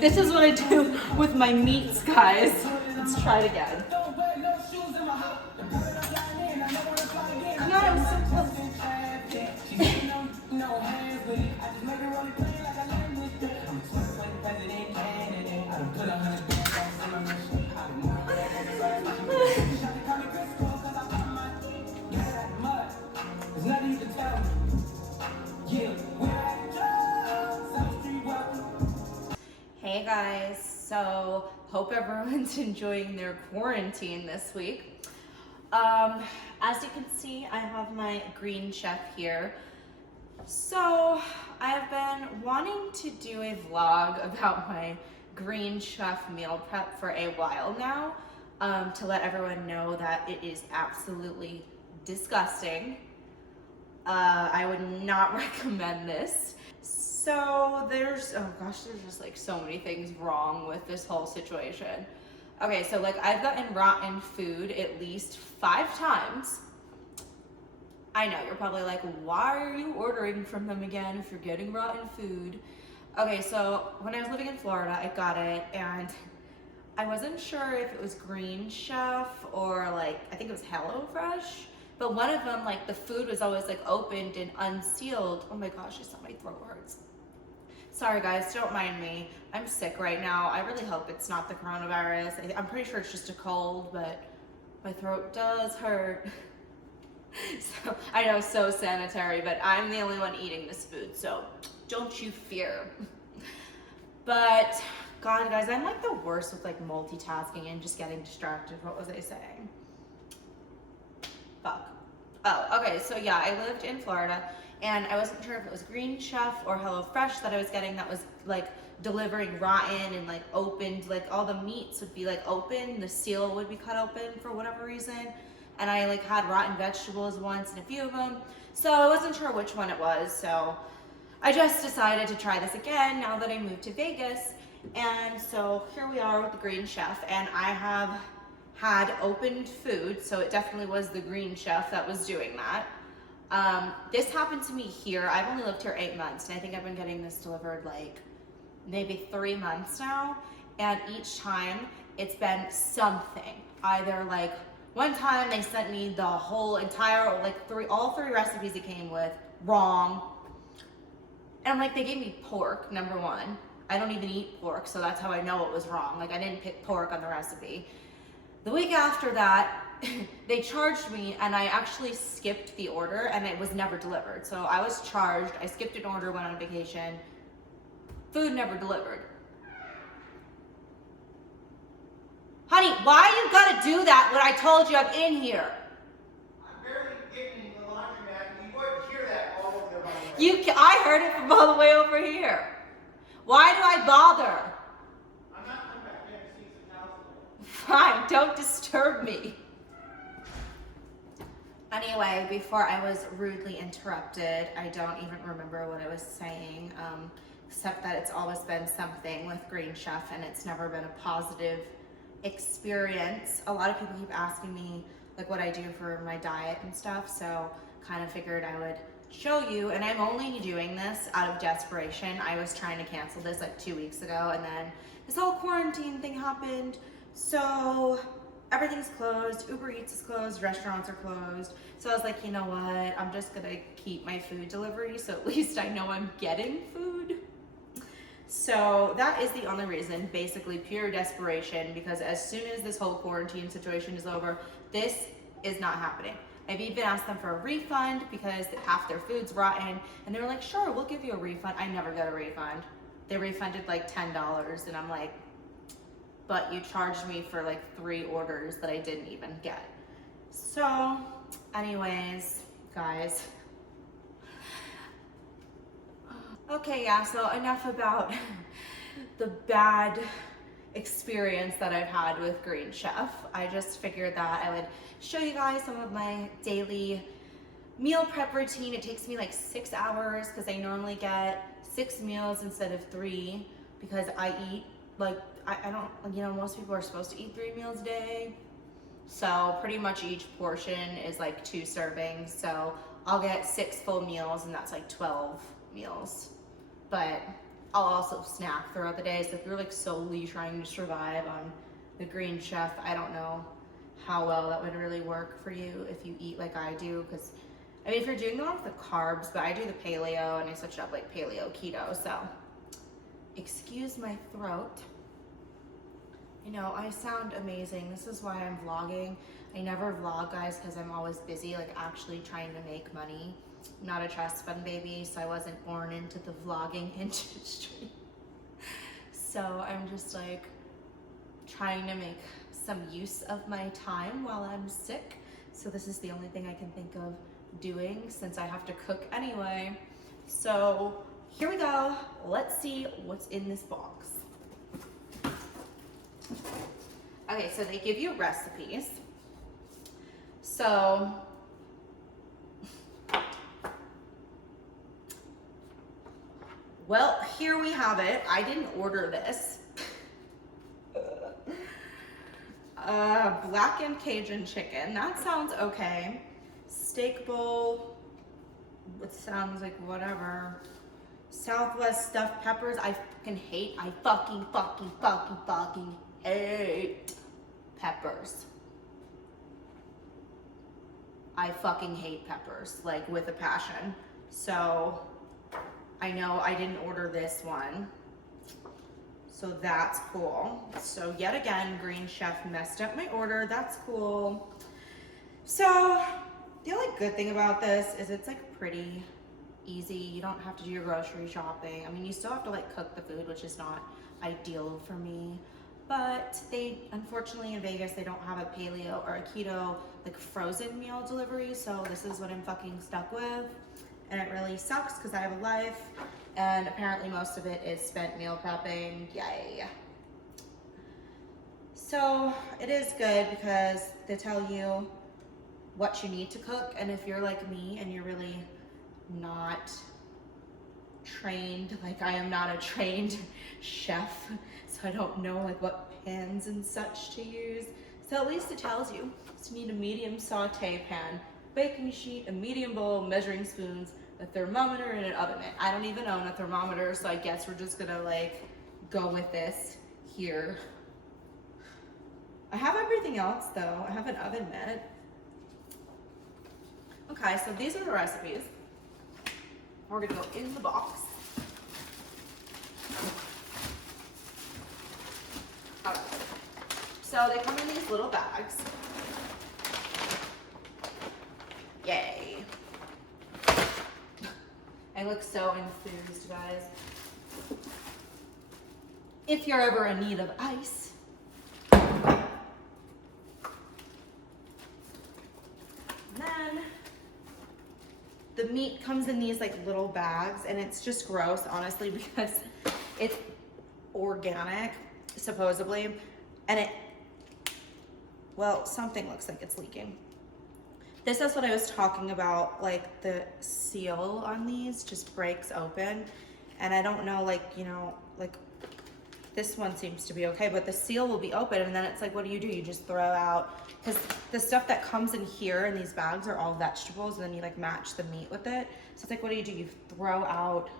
This is what I do with my meats, guys. Let's try it again. Come on, I'm so close. Hey guys, so hope everyone's enjoying their quarantine this week. As you can see, I have my Green Chef here. So I've been wanting to do a vlog about my Green Chef meal prep for a while now, to let everyone know that it is absolutely disgusting. I would not recommend this. So there's just like so many things wrong with this whole situation. Okay, so like I've gotten rotten food at least 5 times. I know, you're probably like, why are you ordering from them again if you're getting rotten food? Okay, so when I was living in Florida, I got it and I wasn't sure if it was Green Chef or like, I think it was HelloFresh. But one of them, like the food was always like opened and unsealed. Oh my gosh, I saw my throat hurts. Sorry guys, don't mind me. I'm sick right now. I really hope it's not the coronavirus. I'm pretty sure it's just a cold, but my throat does hurt. So I know, so sanitary, but I'm the only one eating this food, so don't you fear. But God, guys, I'm like the worst with like multitasking and just getting distracted. What was I saying? Fuck. Oh, okay, so yeah, I lived in Florida and I wasn't sure if it was Green Chef or HelloFresh that I was getting that was like delivering rotten and like opened, like all the meats would be like open, the seal would be cut open for whatever reason. And I like had rotten vegetables once and a few of them. So I wasn't sure which one it was. So I just decided to try this again now that I moved to Vegas. And so here we are with the Green Chef, and I have had opened food, so it definitely was the Green Chef that was doing that. This happened to me here. I've only lived here 8 months, and I think I've been getting this delivered like maybe 3 months now, and each time it's been something. Either like one time they sent me the whole entire, like all three recipes it came with, wrong. And I'm like, they gave me pork, number one. I don't even eat pork, so that's how I know it was wrong. Like I didn't pick pork on the recipe. The week after that, they charged me and I actually skipped the order and it was never delivered. So I was charged, I skipped an order, went on vacation, food never delivered. Honey, why you gotta do that when I told you I'm in here? I'm barely getting in the laundromat and you wouldn't hear that all over there by the way. I heard it from all the way over here. Why do I bother? I'm not coming back in to see some counseling. Fine, don't disturb me. Anyway, before I was rudely interrupted, I don't even remember what I was saying, except that it's always been something with Green Chef and it's never been a positive experience. A lot of people keep asking me like what I do for my diet and stuff, so kind of figured I would show you. And I'm only doing this out of desperation. I was trying to cancel this like 2 weeks ago, and then this whole quarantine thing happened, so everything's closed. Uber Eats is closed, restaurants are closed. So I was like, you know what, I'm just gonna keep my food delivery so at least I know I'm getting food. So that is the only reason, basically pure desperation, because as soon as this whole quarantine situation is over, this is not happening. I've even asked them for a refund because half their food's rotten, and they're like, sure, we'll give you a refund. I never got a refund. They refunded like $10, and I'm like, but you charged me for like 3 orders that I didn't even get. So anyways, guys. Okay, yeah, so enough about the bad experience that I've had with Green Chef. I just figured that I would show you guys some of my daily meal prep routine. It takes me like 6 hours because I normally get 6 meals instead of 3 because I eat like, I don't, you know, most people are supposed to eat 3 meals a day. So pretty much each portion is like 2 servings. So I'll get 6 full meals, and that's like 12 meals. But I'll also snack throughout the day. So if you're like solely trying to survive on the Green Chef, I don't know how well that would really work for you if you eat like I do. Because I mean, if you're doing it off the carbs, but I do the paleo and I switch it up like paleo keto. So excuse my throat. You know, I sound amazing. This is why I'm vlogging. I never vlog, guys, because I'm always busy, like actually trying to make money. I'm not a trust fund baby, so I wasn't born into the vlogging industry. So I'm just like trying to make some use of my time while I'm sick. So this is the only thing I can think of doing since I have to cook anyway. So here we go. Let's see what's in this box. Okay, so they give you recipes. So well, here we have it. I didn't order this. Blackened Cajun chicken. That sounds okay. Steak bowl. It sounds like whatever. Southwest stuffed peppers. I fucking hate. I fucking hate peppers. I fucking hate peppers, like with a passion. So I know I didn't order this one. So that's cool. So yet again, Green Chef messed up my order. That's cool. So the only good thing about this is it's like pretty easy. You don't have to do your grocery shopping. I mean, you still have to like cook the food, which is not ideal for me. But they, unfortunately in Vegas, they don't have a paleo or a keto like frozen meal delivery. So this is what I'm fucking stuck with. And it really sucks because I have a life. And apparently most of it is spent meal prepping. Yay. So it is good because they tell you what you need to cook. And if you're like me and you're really not trained, like I am not a trained chef, so I don't know like what pans and such to use. So at least it tells you. So you need a medium saute pan, baking sheet, a medium bowl, measuring spoons, a thermometer, and an oven mitt. I don't even own a thermometer, so I guess we're just gonna like go with this here. I have everything else though. I have an oven mitt. Okay, so these are the recipes. We're gonna go in the box. Okay. So they come in these little bags. Yay. I look so enthused, guys. If you're ever in need of ice. And then the meat comes in these like little bags, and it's just gross, honestly, because it's organic, supposedly, and it, well, something looks like it's leaking. This is what I was talking about, like the seal on these just breaks open, and I don't know, like, you know, like this one seems to be okay, but the seal will be open, and then it's like, what do? You just throw out, because the stuff that comes in here in these bags are all vegetables, and then you like match the meat with it. So it's like, what do? You throw out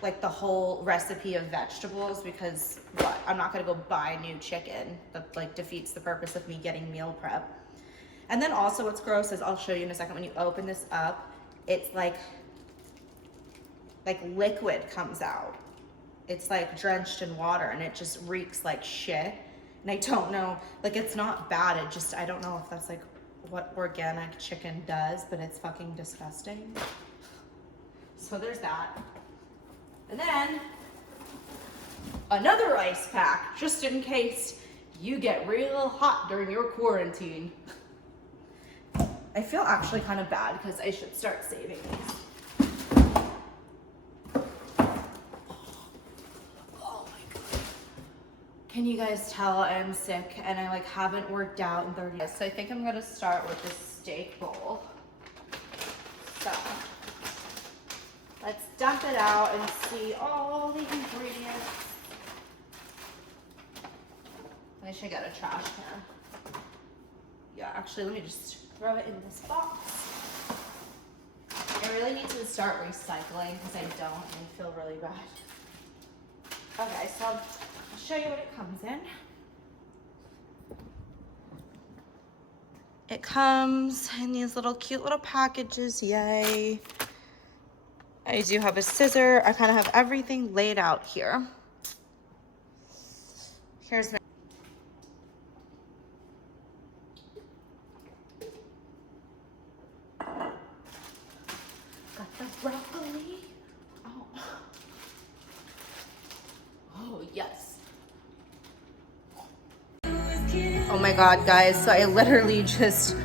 like the whole recipe of vegetables, because what? I'm not gonna go buy new chicken. That like defeats the purpose of me getting meal prep. And then also what's gross is, I'll show you in a second, when you open this up, it's like liquid comes out. It's like drenched in water, and it just reeks like shit. And I don't know, like it's not bad, it just, I don't know if that's like what organic chicken does, but it's fucking disgusting. So there's that. And then another ice pack, just in case you get real hot during your quarantine. I feel actually kind of bad because I should start saving these. Oh my god. Can you guys tell I'm sick and I like haven't worked out in 30 days? So I think I'm gonna start with the steak bowl. So let's dump it out and see all the ingredients. I should get a trash can. Yeah, actually, let me just throw it in this box. I really need to start recycling because I don't and I feel really bad. Okay, so I'll show you what it comes in. It comes in these little cute little packages, yay. I do have a scissor. I kind of have everything laid out here. Here's my got the broccoli. Oh. Oh, yes. Oh my God, guys. So I literally just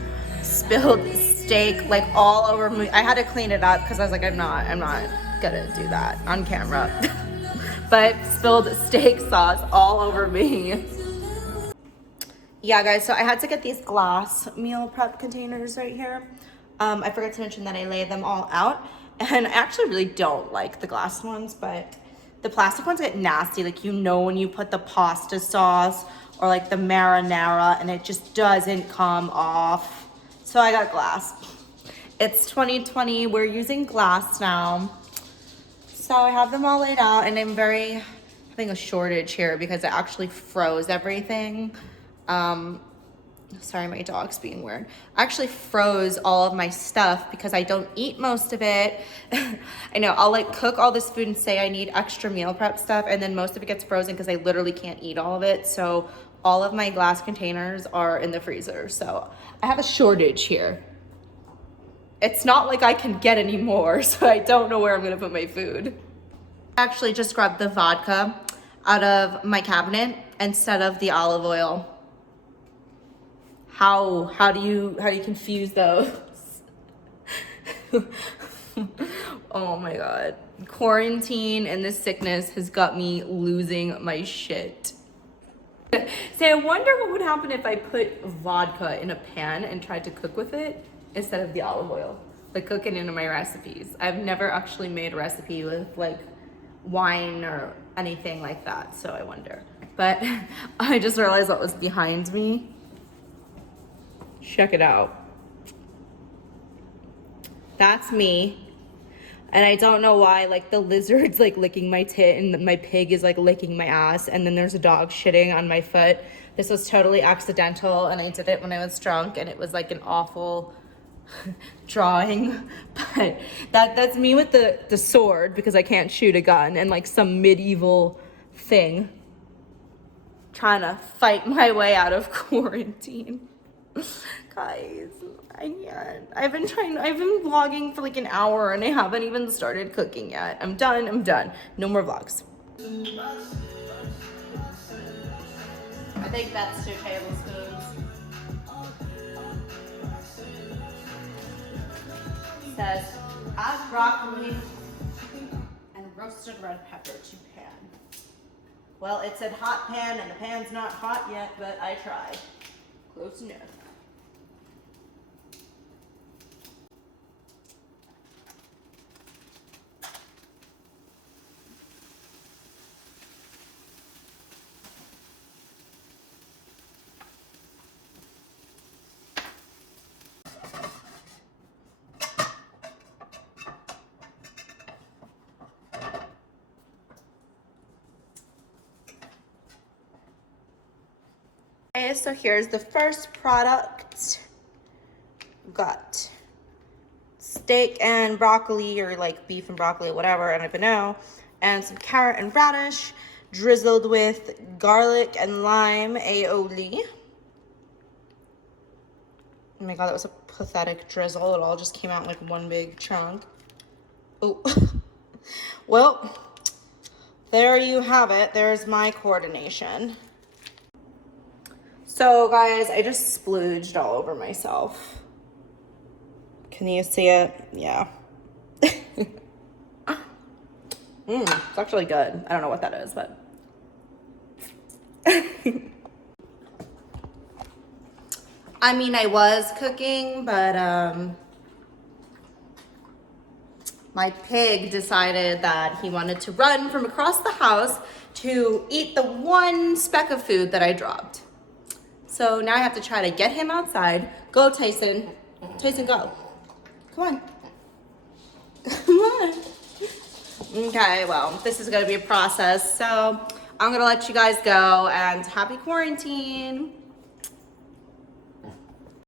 spilled steak like all over me. I had to clean it up because I was like, I'm not gonna do that on camera. But spilled steak sauce all over me. Yeah, guys, so I had to get these glass meal prep containers right here. I forgot to mention that I laid them all out. And I actually really don't like the glass ones, but the plastic ones get nasty. Like, you know, when you put the pasta sauce or like the marinara and it just doesn't come off. So I got glass. It's 2020, we're using glass now. So I have them all laid out and I'm having a shortage here because I actually froze everything. Sorry, my dog's being weird. I actually froze all of my stuff because I don't eat most of it. I know, I'll like cook all this food and say I need extra meal prep stuff, and then most of it gets frozen because I literally can't eat all of it. So all of my glass containers are in the freezer. So I have a shortage here. It's not like I can get any more, so I don't know where I'm gonna put my food. I actually just grabbed the vodka out of my cabinet instead of the olive oil. How do you confuse those? Oh my God. Quarantine and this sickness has got me losing my shit. So I wonder what would happen if I put vodka in a pan and tried to cook with it instead of the olive oil. Like, cook it into my recipes. I've never actually made a recipe with like wine or anything like that, so I wonder. But I just realized what was behind me. Check it out. That's me. And I don't know why, like, the lizard's like licking my tit and my pig is like licking my ass, and then there's a dog shitting on my foot. This was totally accidental and I did it when I was drunk and it was like an awful drawing. But that's me with the sword because I can't shoot a gun and like some medieval thing trying to fight my way out of quarantine. Guys, I can't. I've been vlogging for like an hour and I haven't even started cooking yet. I'm done. No more vlogs. I think that's 2 tablespoons. It says, add broccoli and roasted red pepper to pan. Well, it said hot pan and the pan's not hot yet, but I tried. Close enough. Okay, so here's the first product. We've got steak and broccoli, or like beef and broccoli, whatever, I don't even know, and some carrot and radish drizzled with garlic and lime aioli. Oh my God, that was a pathetic drizzle. It all just came out like one big chunk. Oh, well, there you have it. There's my coordination. So guys, I just splooged all over myself. Can you see it? Yeah. It's actually good. I don't know what that is, but. I mean, I was cooking, but my pig decided that he wanted to run from across the house to eat the one speck of food that I dropped. So now I have to try to get him outside. Go, Tyson. Tyson, go. Come on. Come on. Okay, well, this is gonna be a process. So I'm gonna let you guys go, and happy quarantine.